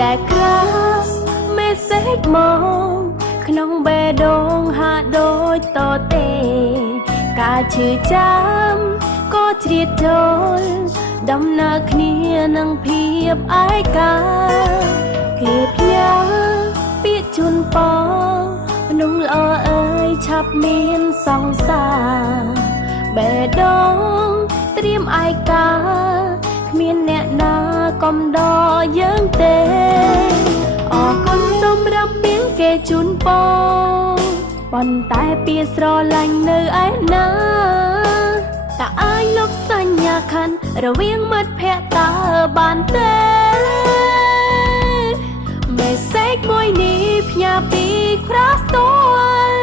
ដែលក្រាស់មេសេចមកក្នុងបេះដូងហាក់ដូចតទេការឈឺចាំក៏ជ្រៀតចូលដំណើរគ្នានឹងភាពឯកាគេផ្ញើពាក្យជូនពរមនុស្សល្អអើយឆាប់មានសង្សារបេះដូងត្រៀមឯកាគ្មានអ្នកណាកំដរយើងទេអរគុណសម្រាប់ពាក្យគេជូនពរប៉ុន្តែពាក្យស្រឡាញ់នៅឯណាតើអាចលុបសញ្ញាខានរវាងមិត្តភក្តិតើបានទេមេសេចមួយនេះផ្ញើពីគ្រាស្ទាល់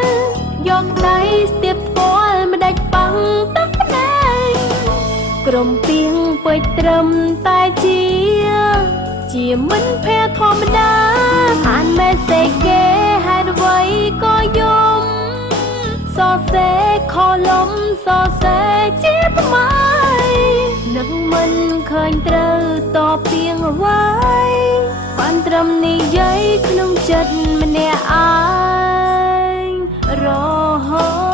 យកដៃស្ទាបស្គាល់មិនដាច់ប៉ងទឹកភ្នែកក្រុមពីងពេចត្រឹមតែជាមិនភ័យធម្មតាអានមេសេចគេហេតុអ្វីក៏យំសរសេរខលំសរសេរជាថ្មីនឹងមិនឃើញត្រូវតពីងអ្វីបានត្រឹមនិយាយក្នុងចិត្តម្នាក់ឯងរហូត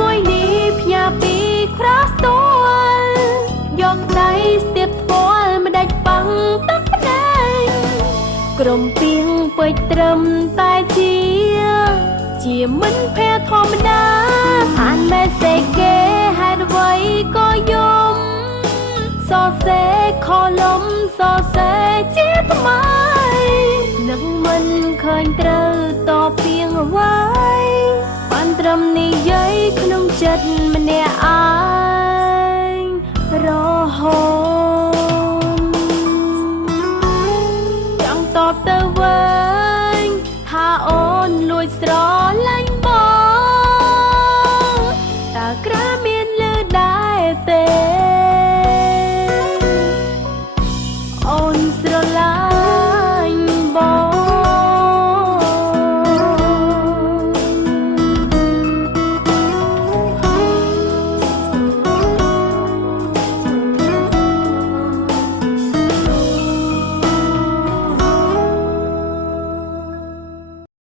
មួយនេះផ្ញើពីគ្រាស្ទាល់យកដៃស្ទាបស្គាល់មិនដាច់ប៉ងទឹកភ្នែកក្រុមពីងពេចត្រឹមតែជាមិនភ័យធម្មតាអានមេសេចគេហេតុអ្វីក៏យំសរសេរខលំសរសេរជាថ្មីនឹងមិនឃើញត្រូវតពីងអ្វីបានត្រឹមនិយាយក្នុងចិត្តម្នាក់ឯងរហូត